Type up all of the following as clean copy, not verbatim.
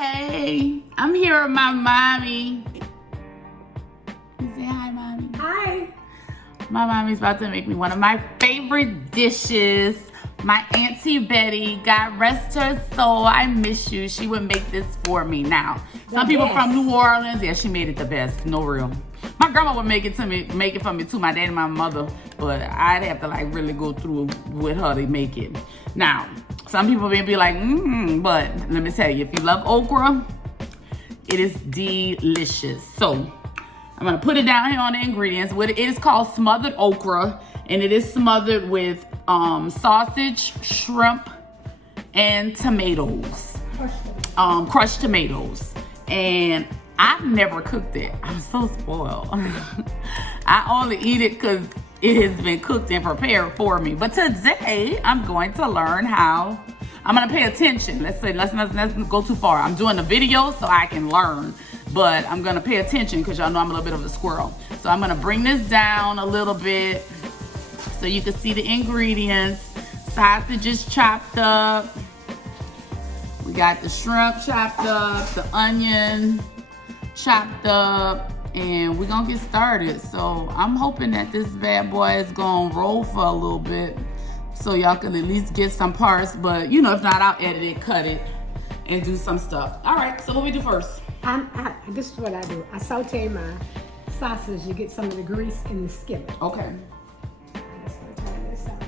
Hey, I'm here with my mommy. You say hi, mommy. Hi. My mommy's about to make me one of my favorite dishes. My Auntie Betty, God rest her soul, I miss you. She would make this for me. Now, some people from New Orleans, yeah, she made it the best, no real. My grandma would make it for me too, my dad and my mother, but I'd have to like really go through with her to make it. Now, some people may be like, but let me tell you, if you love okra, it is delicious. So, I'm gonna put it down here on the ingredients. It is called smothered okra, and it is smothered with sausage, shrimp, and tomatoes. Crushed tomatoes. And I've never cooked it. I'm so spoiled. I only eat it because it has been cooked and prepared for me. But today, I'm going to learn how. I'm gonna pay attention. Let's not go too far. I'm doing a video so I can learn, but I'm gonna pay attention because y'all know I'm a little bit of a squirrel. So I'm gonna bring this down a little bit so you can see the ingredients. Sausage is chopped up. We got the shrimp chopped up, the onion chopped up, and we're gonna get started. So I'm hoping that this bad boy is gonna roll for a little bit so y'all can at least get some parts, but you know, if not, I'll edit it, cut it, and do some stuff. All right, so what we do first? This is what I do. I saute my sausage to get some of the grease in the skillet. Okay. Let's go turn this out.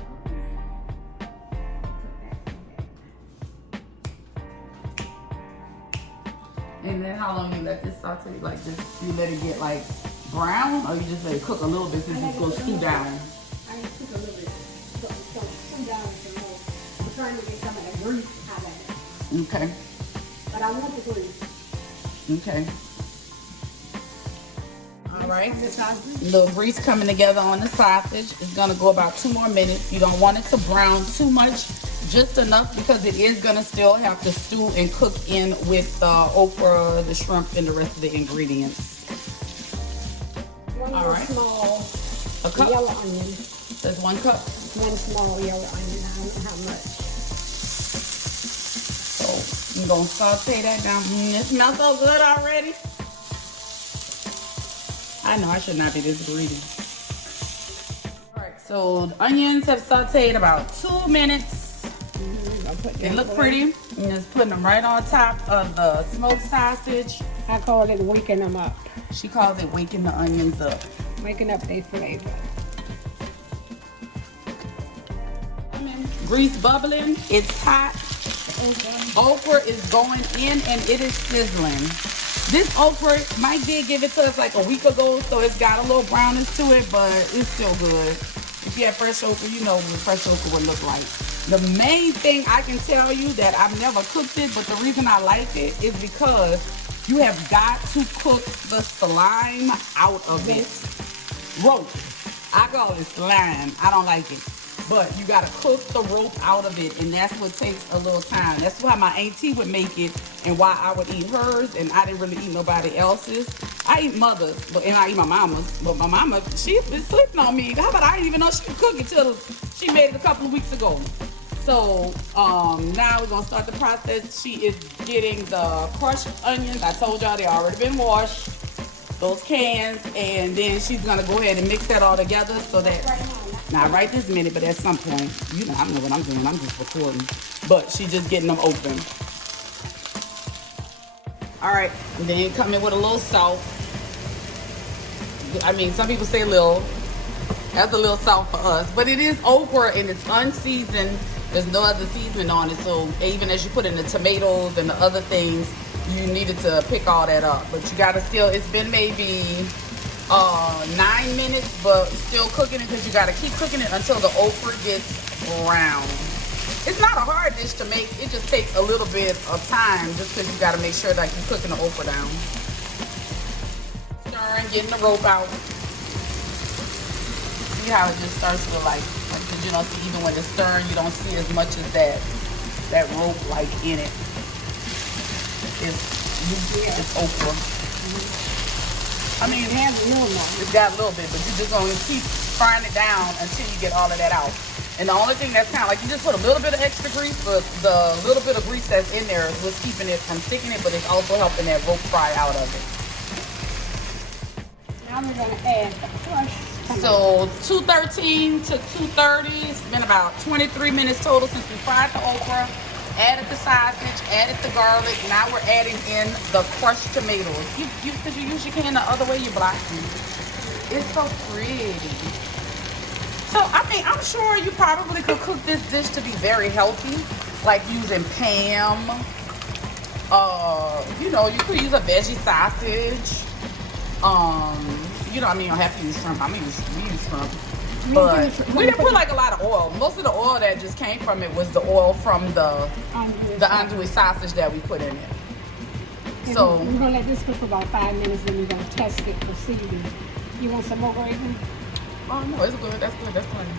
And then how long you let this saute? Like just, you let it get like brown, or you just let it cook a little bit since it's gonna stew down? I cook a little bit. So stew down some more. I'm trying to get some of the grease out of it. Okay. But I want the grease. Okay. All right. Little grease coming together on the sausage. It's gonna go about 2 more minutes. You don't want it to brown too much, just enough because it is gonna still have to stew and cook in with the okra, the shrimp, and the rest of the ingredients. All right. Small a cup? Yellow onion. That's 1 cup. 1 small yellow onion. I don't know how much. So I'm gonna saute that down. It smells so good already. I know I should not be this greedy. All right, so the onions have sauteed about 2 minutes. They look pretty. And just putting them right on top of the smoked sausage. I call it waking them up. She calls it waking the onions up. Waking up their flavor. Grease bubbling. It's hot. Okra is going in and it is sizzling. This okra, Mike did give it to us like a week ago, so it's got a little brownness to it, but it's still good. If you have fresh okra, you know what fresh okra would look like. The main thing I can tell you that I've never cooked it, but the reason I like it is because you have got to cook the slime out of it. Rope. I call it slime. I don't like it. But you gotta cook the rope out of it, and that's what takes a little time. That's why my auntie would make it, and why I would eat hers, and I didn't really eat nobody else's. I eat mother's, and I eat my mama's. But my mama, she's been sleeping on me. How about I didn't even know she could cook it till she made it a couple of weeks ago. So now we're gonna start the process. She is getting the crushed onions. I told y'all they already been washed. Those cans, and then she's gonna go ahead and mix that all together so that. Not right this minute, but at some point, you know, I know what I'm doing. I'm just recording. But she's just getting them open. All right, and then come in with a little salt. I mean, some people say a little. That's a little salt for us. But it is okra and it's unseasoned. There's no other seasoning on it. So even as you put in the tomatoes and the other things, you needed to pick all that up. But you gotta still, it's been maybe 9 minutes, but still cooking it because you got to keep cooking it until the okra gets brown. It's not a hard dish to make. It just takes a little bit of time just because you got to make sure that you're cooking the okra down. Stirring, getting the rope out. See how it just starts to like you know, see, even when it's stirring, you don't see as much as that rope like in it. It's okra. I mean, it's got a little bit, but you're just going to keep frying it down until you get all of that out. And the only thing that's kind of like, you just put a little bit of extra grease, but the little bit of grease that's in there is what's keeping it from sticking it, but it's also helping that rope fry out of it. Now we're gonna add the crushed So tomato. 213 to 230. It's been about 23 minutes total since we fried the okra, added the sausage, added the garlic. Now we're adding in the crushed tomatoes. Because you usually can the other way, you block them. It's so pretty. So, I mean, I'm sure you probably could cook this dish to be very healthy, like using Pam. You know, you could use a veggie sausage. You know, I mean, you don't have to use shrimp. I mean, we use shrimp. But we didn't put like a lot of oil. Most of the oil that just came from it was the oil from the andouille sausage that we put in it. And So we're gonna let this cook for about 5 minutes, then we're gonna test it for seasoning. You want some more gravy? oh no, it's good. That's good. That's plenty.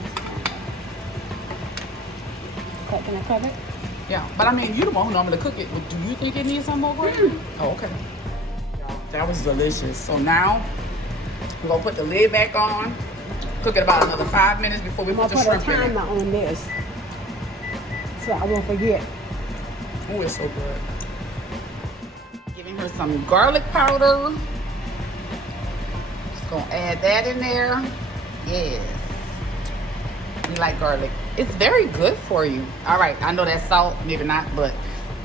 Can I cover it? Yeah, but I mean, you the one who normally cook it. Do you think it needs some more gravy? Oh, okay. That was delicious. So now we're gonna put the lid back on. Cook it about another 5 minutes before we put the shrimp in. I'm gonna put a timer on this, so I won't forget. Oh, it's so good. Giving her some garlic powder. Just gonna add that in there. Yes. We like garlic. It's very good for you. All right, I know that's salt, maybe not, but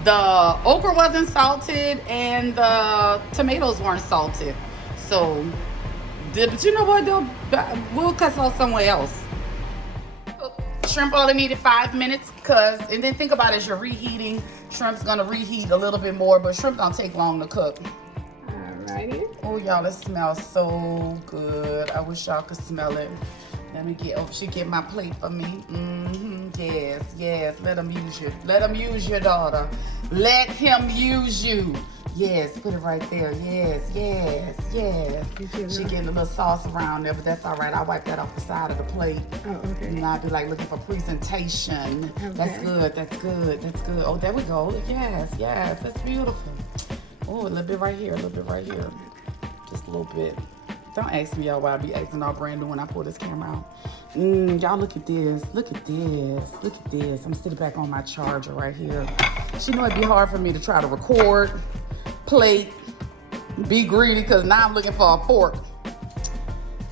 the okra wasn't salted and the tomatoes weren't salted. So, but you know what though? We'll cut off somewhere else. Shrimp only needed 5 minutes and then think about it, as you're reheating, shrimp's gonna reheat a little bit more, but shrimp don't take long to cook. Alrighty. Oh y'all, it smells so good. I wish y'all could smell it. Let me she get my plate for me. Yes, yes, let him use you. Let him use your daughter. Let him use you. Yes, put it right there. Yes, yes, yes. She getting a little sauce around there, but that's all right. I'll wipe that off the side of the plate. Oh, okay. And I'll be like looking for presentation. Okay. That's good, that's good, that's good. Oh, there we go. Yes, yes, that's beautiful. Oh, a little bit right here, a little bit right here. Just a little bit. Don't ask me, y'all, why I be acting all brand new when I pull this camera out. Y'all, look at this. Look at this. Look at this. I'm sitting back on my charger right here. You know, it'd be hard for me to try to record, plate, be greedy, because now I'm looking for a fork.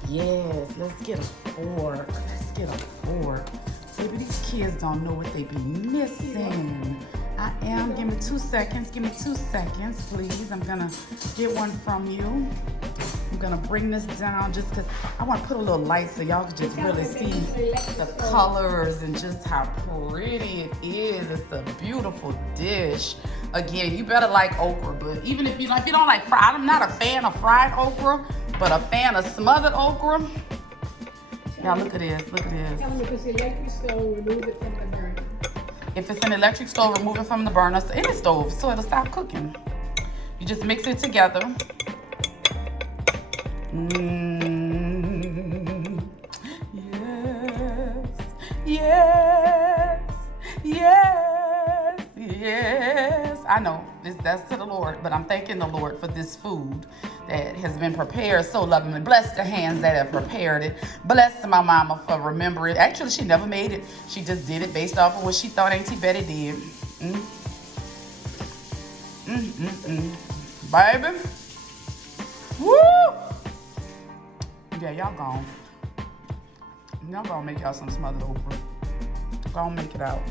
Yes, let's get a fork. Let's get a fork. Maybe these kids don't know what they be missing. I am. Give me 2 seconds. Give me 2 seconds, please. I'm going to get one from you. I'm going to bring this down just because I want to put a little light so y'all can just really see the colors and just how pretty it is. It's a beautiful dish. Again, you better like okra, but even if you don't like fried, I'm not a fan of fried okra, but a fan of smothered okra. Now look at this. Look at this. If it's electric stove, remove it from the burner. If it's an electric stove, remove it from the burner. So any stove, so it'll stop cooking. You just mix it together. Yes, yes, yes, yes. I know that's to the Lord, but I'm thanking the Lord for this food that has been prepared so lovingly. Bless the hands that have prepared it. Bless my mama for remembering. Actually, she never made it. She just did it based off of what she thought Auntie Betty did. Baby. Woo! Yeah, y'all gone. Y'all gonna make y'all some smothered okra. Gonna make it out.